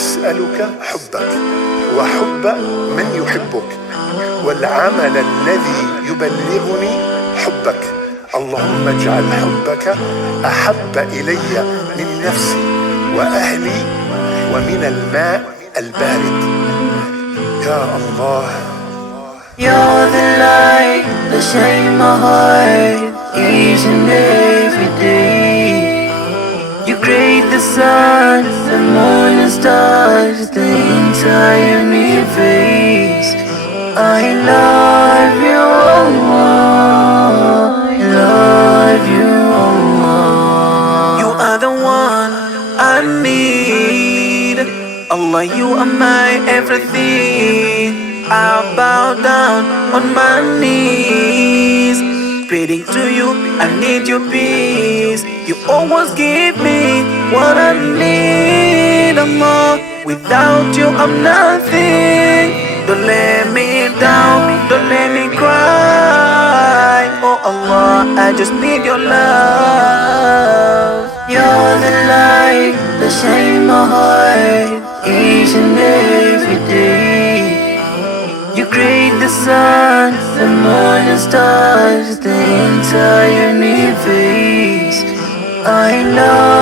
أسألك حبك وحب من يحبك والعمل الذي يبلغني حبك. اللهم اجعل حبك أحب إلي من نفسي وأهلي ومن الماء البارد. يا الله. You're the light that shines my heart each and every day. You create the sun, the moon and stars, the entire universe. I love you, Allah. I love you, Allah. You are the one I need. Allah, you are my everything. I bow down on my knees, praying to you, I need your peace. You always give me what I need, Allah. Without you, I'm nothing. Don't let me down, don't let me cry. Oh Allah, I just need your love. You're the light that shines my heart each and every day. You create the sun, the moon and stars, the entire universe. I love